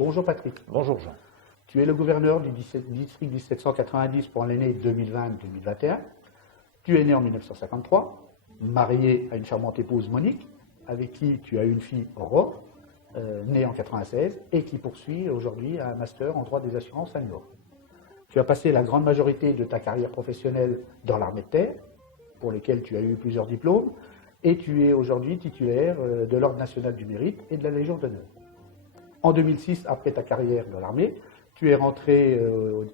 Bonjour Patrick. Bonjour Jean. Tu es le gouverneur du district 1790 pour l'année 2020-2021. Tu es né en 1953, marié à une charmante épouse Monique, avec qui tu as une fille Aurore, née en 1996, et qui poursuit aujourd'hui un master en droit des assurances à New York. Tu as passé la grande majorité de ta carrière professionnelle dans l'armée de terre, pour lesquelles tu as eu plusieurs diplômes, et tu es aujourd'hui titulaire de l'Ordre national du mérite et de la Légion d'honneur. En 2006, après ta carrière dans l'armée, tu es rentré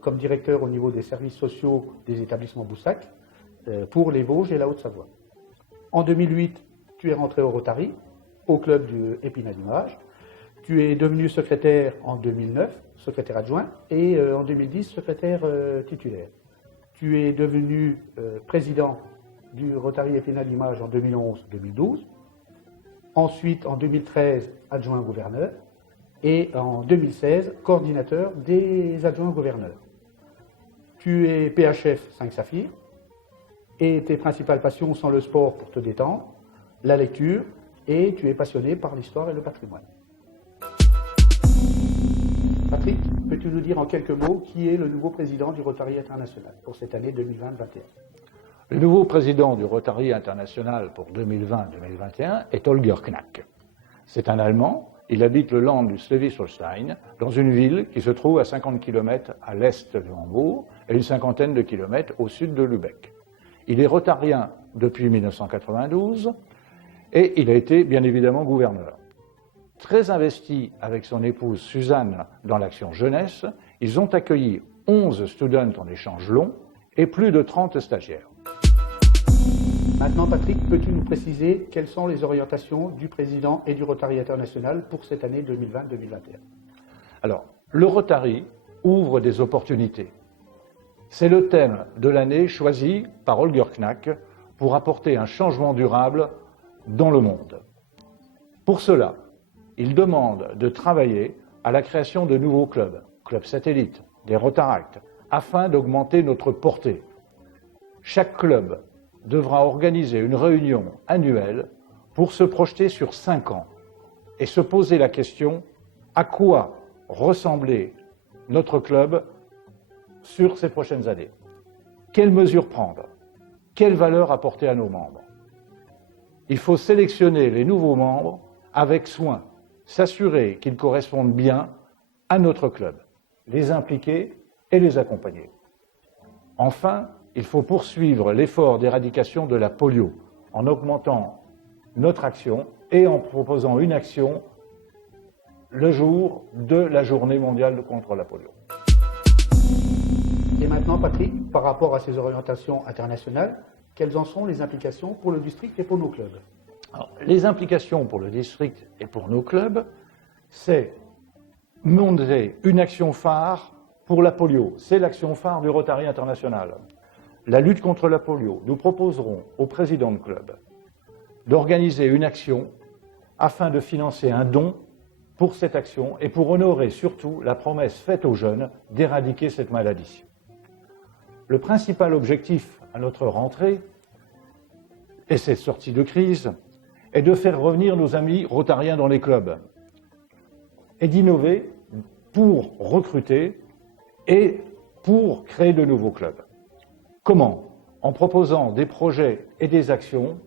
comme directeur au niveau des services sociaux des établissements Boussac pour les Vosges et la Haute-Savoie. En 2008, tu es rentré au Rotary, au club du Épinal-Limage. Tu es devenu secrétaire en 2009, secrétaire adjoint, et en 2010, secrétaire titulaire. Tu es devenu président du Rotary Épinal-Limage en 2011-2012. Ensuite, en 2013, adjoint gouverneur. Et en 2016, coordinateur des adjoints gouverneurs. Tu es PHF 5 Saphir, et tes principales passions sont le sport pour te détendre, la lecture, et tu es passionné par l'histoire et le patrimoine. Patrick, peux-tu nous dire en quelques mots qui est le nouveau président du Rotary International pour cette année 2020-2021? Le nouveau président du Rotary International pour 2020-2021 est Holger Knack. C'est un Allemand. Il habite le land du Schleswig-Holstein, dans une ville qui se trouve à 50 km à l'est de Hambourg et une cinquantaine de kilomètres au sud de Lübeck. Il est rotarien depuis 1992 et il a été bien évidemment gouverneur. Très investi avec son épouse Suzanne dans l'action jeunesse, ils ont accueilli 11 students en échange long et plus de 30 stagiaires. Maintenant, Patrick, peux-tu nous préciser quelles sont les orientations du président et du Rotary International pour cette année 2020-2021? Alors, le Rotary ouvre des opportunités. C'est le thème de l'année choisi par Holger Knack pour apporter un changement durable dans le monde. Pour cela, il demande de travailler à la création de nouveaux clubs, clubs satellites, des Rotaracts, afin d'augmenter notre portée. Chaque club devra organiser une réunion annuelle pour se projeter sur 5 ans et se poser la question à quoi ressemblait notre club sur ces prochaines années. Quelles mesures prendre? Quelles valeurs apporter à nos membres? Il faut sélectionner les nouveaux membres avec soin, s'assurer qu'ils correspondent bien à notre club, les impliquer et les accompagner. Enfin, il faut poursuivre l'effort d'éradication de la polio en augmentant notre action et en proposant une action le jour de la journée mondiale contre la polio. Et maintenant, Patrick, par rapport à ces orientations internationales, quelles en sont les implications pour le district et pour nos clubs? Alors, les implications pour le district et pour nos clubs, c'est monter une action phare pour la polio. C'est l'action phare du Rotary International. La lutte contre la polio. Nous proposerons au président de club d'organiser une action afin de financer un don pour cette action et pour honorer surtout la promesse faite aux jeunes d'éradiquer cette maladie. Le principal objectif à notre rentrée et cette sortie de crise est de faire revenir nos amis rotariens dans les clubs et d'innover pour recruter et pour créer de nouveaux clubs. Comment? En proposant des projets et des actions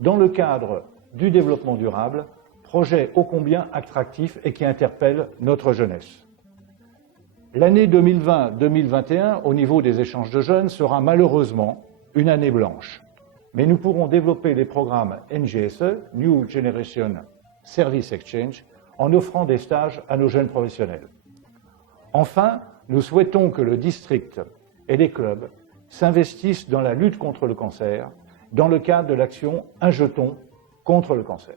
dans le cadre du développement durable, projets ô combien attractifs et qui interpellent notre jeunesse. L'année 2020-2021, au niveau des échanges de jeunes, sera malheureusement une année blanche. Mais nous pourrons développer les programmes NGSE, New Generation Service Exchange, en offrant des stages à nos jeunes professionnels. Enfin, nous souhaitons que le district et les clubs s'investissent dans la lutte contre le cancer, dans le cadre de l'action Un jeton contre le cancer.